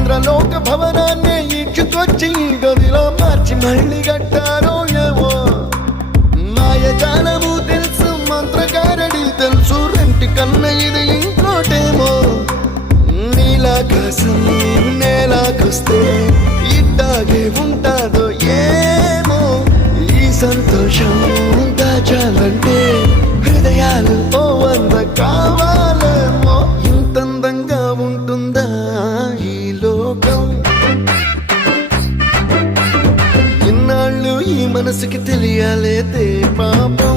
ఇంద్రలోక భవనాన్ని ఈడ్చుకొచ్చి గదిలో మార్చి మళ్ళీ కట్టారో ఏమో మాయజాలము తెలుసు మంత్రగారడి తెలుసు రెంటి కన్న ఇది ఇంకోటేమో నీలాకాశం నేలాకొస్తే ఇట్టాగే ఉంటాదో ఏమో ఈ సంతోషం దాచాలంటే హృదయాలు ఓ వంద కావాలేమో ఇంతందంగా ఉంటుందా ఈ లోకం ఇన్నాళ్ళు ఈ మనసుకి తెలియాలేదే పాపం